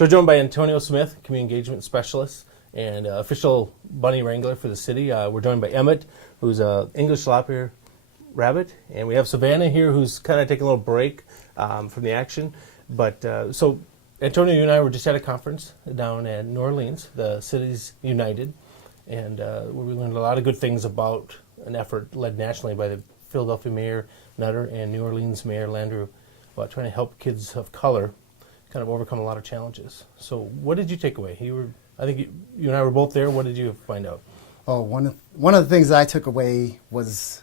So we're joined by Antonio Smith, Community Engagement Specialist and official bunny wrangler for the city. We're joined by Emmett, who's an English lop-ear rabbit, and we have Savannah here, who's kind of taking a little break from the action. But so Antonio, you and I were just at a conference down at New Orleans, the Cities United, and we learned a lot of good things about an effort led nationally by the Philadelphia Mayor Nutter and New Orleans Mayor Landrieu about trying to help kids of color kind of overcome a lot of challenges. So what did you take away? I think you and I were both there. What did you find out? Oh, one of the things that I took away was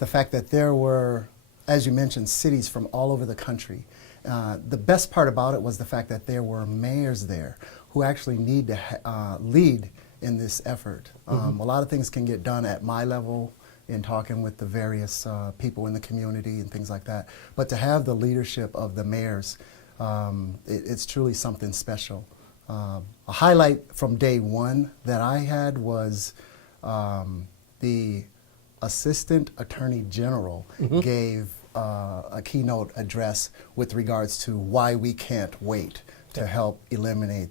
the fact that there were, as you mentioned, cities from all over the country. The best part about it was the fact that there were mayors there who actually need to lead in this effort. A lot of things can get done at my level in talking with the various people in the community and things like that. But to have the leadership of the mayors, it's truly something special. A highlight from day one that I had was the Assistant Attorney General gave a keynote address with regards to why we can't wait to help eliminate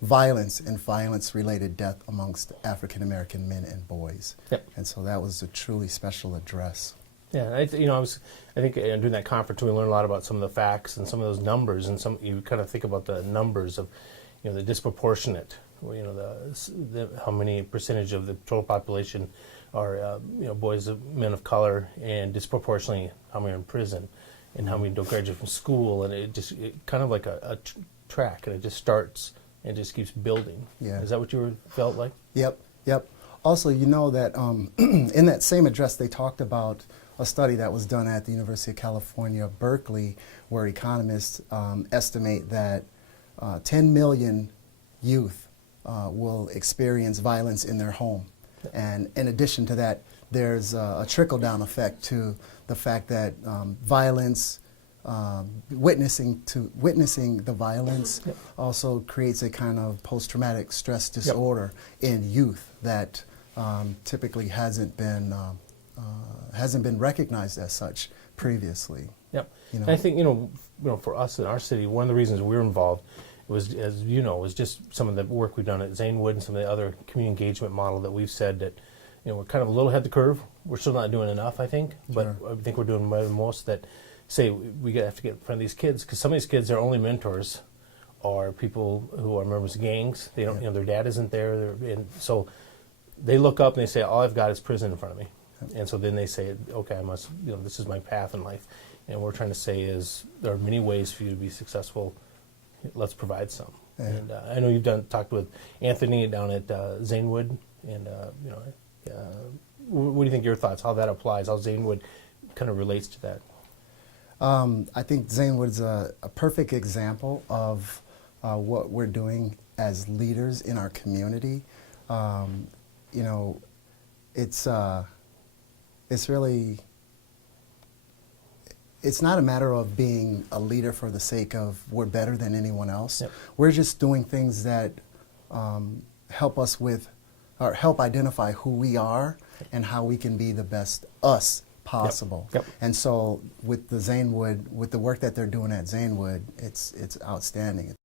violence and violence-related death amongst African American men and boys. Yep. And so that was a truly special address. Yeah, I think during that conference we learned a lot about some of the facts and some of those numbers, and you kind of think about the numbers of, the disproportionate, how many percentage of the total population are, boys, men of color, and disproportionately how many are in prison, and how many don't graduate from school, and it kind of like a track, and it just starts and just keeps building. Yeah. Is that what you felt like? Yep. Also, that in that same address they talked about a study that was done at the University of California, Berkeley, where economists estimate that 10 million youth will experience violence in their home. And in addition to that, there's a trickle-down effect to the fact that violence, witnessing the violence also creates a kind of post-traumatic stress disorder in youth that typically hasn't been recognized as such previously. Yep. And I think for us in our city, one of the reasons we're involved was, as you know, was just some of the work we've done at Zanewood and some of the other community engagement model that we've said that we're kind of a little ahead of the curve. We're still not doing enough, I think, but I think we're doing more than most that say we have to get in front of these kids, because some of these kids, their only mentors are people who are members of gangs. They don't, their dad isn't there, and so they look up and they say, all I've got is prison in front of me. And so then they say, okay, I must, this is my path in life. And what we're trying to say is there are many ways for you to be successful. Let's provide some. Yeah. And I know you've talked with Anthony down at Zanewood, and what do you think your thoughts, how that applies, how Zanewood kind of relates to that? I think Zanewood's a perfect example of what we're doing as leaders in our community. It's not a matter of being a leader for the sake of we're better than anyone else. Yep. We're just doing things that help identify who we are and how we can be the best us possible. Yep. And so with the work that they're doing at Zanewood, it's outstanding.